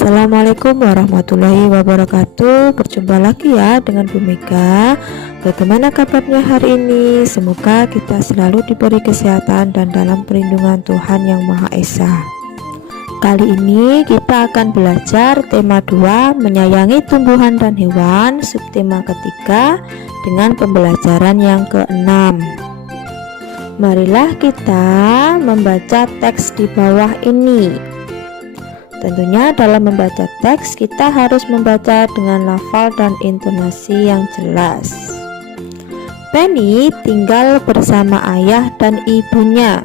Assalamualaikum warahmatullahi wabarakatuh. Berjumpa lagi ya dengan Bu Mega. Bagaimana kabarnya hari ini? Semoga kita selalu diberi kesehatan dan dalam perlindungan Tuhan Yang Maha Esa. Kali ini kita akan belajar tema 2, menyayangi tumbuhan dan hewan, subtema ketiga, dengan pembelajaran yang ke-6. Marilah kita membaca teks di bawah ini. Tentunya dalam membaca teks kita harus membaca dengan lafal dan intonasi yang jelas. Penny tinggal bersama ayah dan ibunya.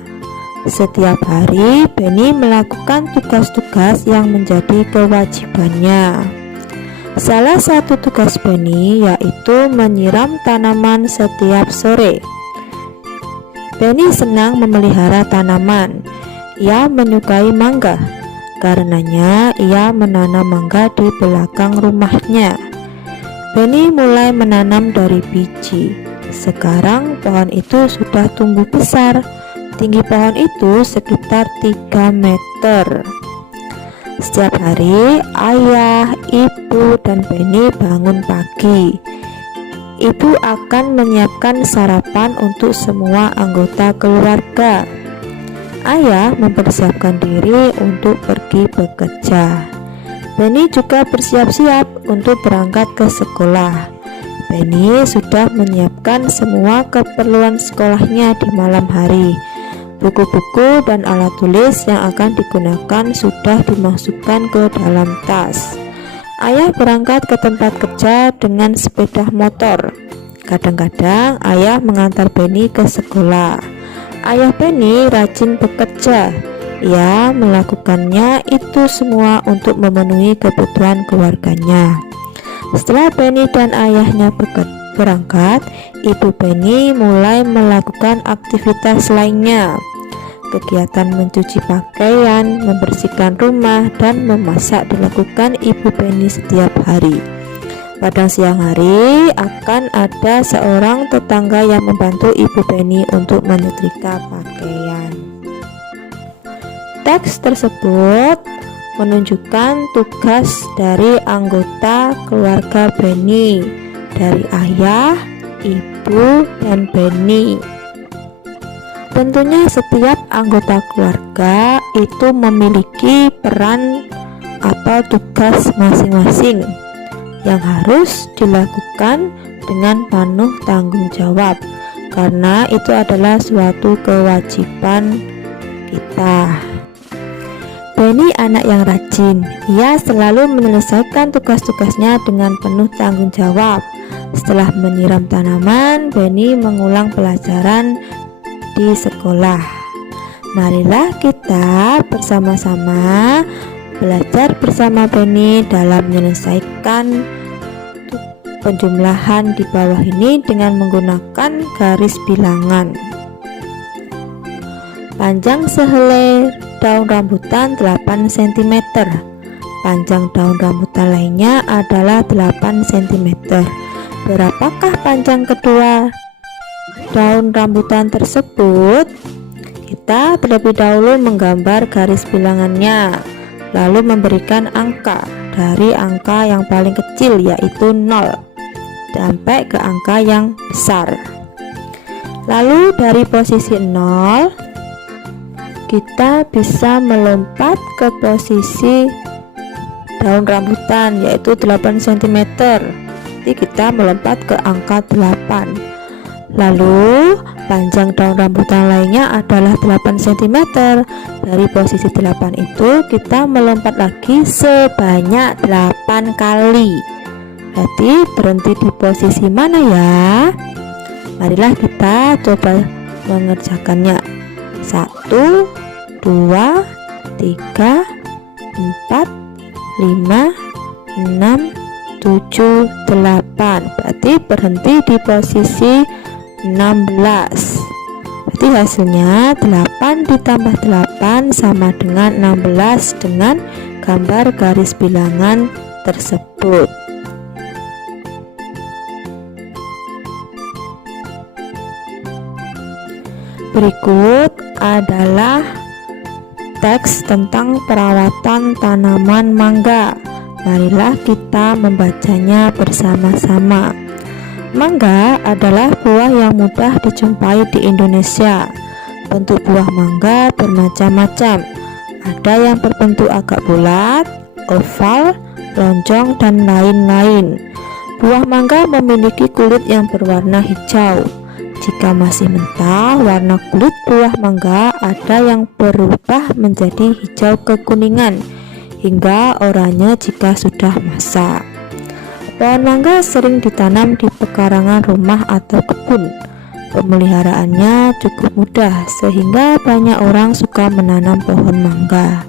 Setiap hari Penny melakukan tugas-tugas yang menjadi kewajibannya. Salah satu tugas Penny yaitu menyiram tanaman setiap sore. Penny senang memelihara tanaman. Ia menyukai mangga. Karenanya ia menanam mangga di belakang rumahnya. Penny mulai menanam dari biji. Sekarang pohon itu sudah tumbuh besar. Tinggi pohon itu sekitar 3 meter. Setiap hari ayah, ibu, dan Penny bangun pagi. Ibu akan menyiapkan sarapan untuk semua anggota keluarga. Ayah mempersiapkan diri untuk pergi bekerja. Penny juga bersiap-siap untuk berangkat ke sekolah. Penny sudah menyiapkan semua keperluan sekolahnya di malam hari. Buku-buku dan alat tulis yang akan digunakan sudah dimasukkan ke dalam tas. Ayah berangkat ke tempat kerja dengan sepeda motor. Kadang-kadang ayah mengantar Penny ke sekolah. Ayah Penny rajin bekerja. Ia melakukannya itu semua untuk memenuhi kebutuhan keluarganya. Setelah Penny dan ayahnya berangkat, ibu Penny mulai melakukan aktivitas lainnya. Kegiatan mencuci pakaian, membersihkan rumah, dan memasak dilakukan ibu Penny setiap hari. Pada siang hari akan ada seorang tetangga yang membantu ibu Penny untuk menyetrika pakaian. Teks tersebut menunjukkan tugas dari anggota keluarga Penny, dari ayah, ibu, dan Penny. Tentunya setiap anggota keluarga itu memiliki peran atau tugas masing-masing yang harus dilakukan dengan penuh tanggung jawab, karena itu adalah suatu kewajiban kita. Penny anak yang rajin. Ia selalu menyelesaikan tugas-tugasnya dengan penuh tanggung jawab. Setelah menyiram tanaman, Penny mengulang pelajaran di sekolah. Marilah kita bersama-sama belajar bersama Penny dalam menyelesaikan penjumlahan di bawah ini dengan menggunakan garis bilangan. Panjang sehelai daun rambutan 8 cm. Panjang daun rambutan lainnya adalah 8 cm. Berapakah panjang kedua daun rambutan tersebut? Kita terlebih dahulu menggambar garis bilangannya, lalu memberikan angka dari angka yang paling kecil yaitu 0 sampai ke angka yang besar. Lalu dari posisi 0 kita bisa melompat ke posisi daun rambutan yaitu 8 cm. Jadi kita melompat ke angka 8. Lalu panjang daun rambutan lainnya adalah 8 cm. Dari posisi 8 itu kita melompat lagi sebanyak 8 kali. Jadi berhenti di posisi mana ya? Marilah kita coba mengerjakannya. 1, 2, 3, 4, 5, 6, 7, 8. Berarti berhenti di posisi 16. Berarti hasilnya 8 ditambah 8 sama dengan 16 dengan gambar garis bilangan tersebut. Berikut adalah teks tentang perawatan tanaman mangga. Marilah kita membacanya bersama-sama. Mangga adalah buah yang mudah dijumpai di Indonesia. Bentuk buah mangga bermacam-macam. Ada yang berbentuk agak bulat, oval, lonjong, dan lain-lain. Buah mangga memiliki kulit yang berwarna hijau. Jika masih mentah, warna kulit buah mangga ada yang berubah menjadi hijau kekuningan hingga oranye jika sudah masak. Pohon mangga sering ditanam di pekarangan rumah atau kebun. Pemeliharaannya cukup mudah sehingga banyak orang suka menanam pohon mangga.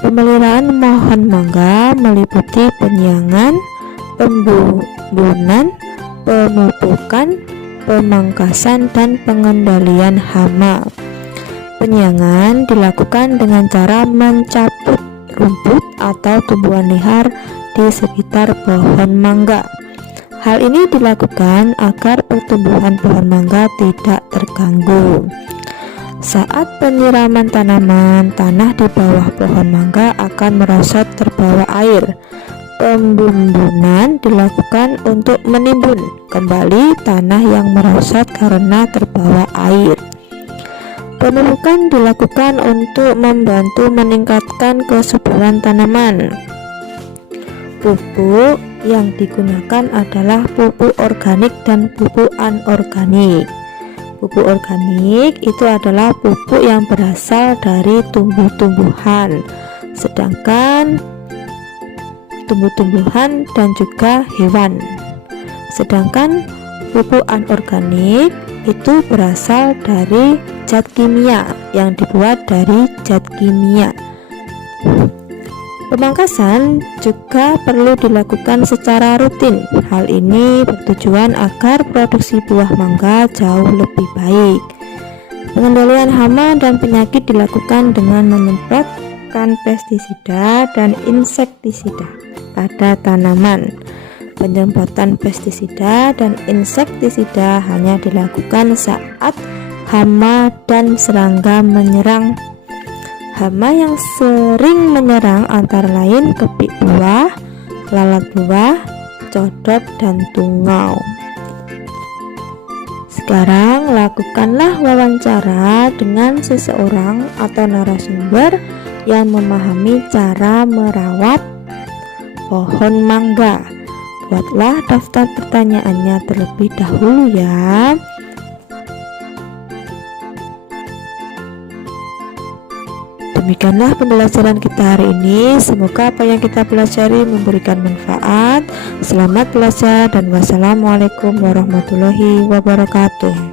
Pemeliharaan pohon mangga meliputi penyiangan, pembunan, pemupukan, pemangkasan, dan pengendalian hama. Penyiangan dilakukan dengan cara mencabut rumput atau tumbuhan liar di sekitar pohon mangga. Hal ini dilakukan agar pertumbuhan pohon mangga tidak terganggu. Saat penyiraman tanaman, tanah di bawah pohon mangga akan merosot terbawa air. Pembumbunan dilakukan untuk menimbun kembali tanah yang merosot karena terbawa air. Pemupukan dilakukan untuk membantu meningkatkan kesuburan tanaman. Pupuk yang digunakan adalah pupuk organik dan pupuk anorganik. Pupuk organik itu adalah pupuk yang berasal dari tumbuh-tumbuhan, sedangkan tumbuh-tumbuhan dan juga hewan. Sedangkan pupuk anorganik itu berasal dari zat kimia yang dibuat dari zat kimia. Pemangkasan juga perlu dilakukan secara rutin. Hal ini bertujuan agar produksi buah mangga jauh lebih baik. Pengendalian hama dan penyakit dilakukan dengan menyemprotkan pestisida dan insektisida pada tanaman. Penyemprotan pestisida dan insektisida hanya dilakukan saat hama dan serangga menyerang. Hama yang sering menyerang antara lain kepik buah, lalat buah, codot, dan tungau. Sekarang lakukanlah wawancara dengan seseorang atau narasumber yang memahami cara merawat pohon mangga. Buatlah daftar pertanyaannya terlebih dahulu ya. Demikianlah pembelajaran kita hari ini. Semoga apa yang kita pelajari memberikan manfaat. Selamat belajar dan wassalamualaikum warahmatullahi wabarakatuh.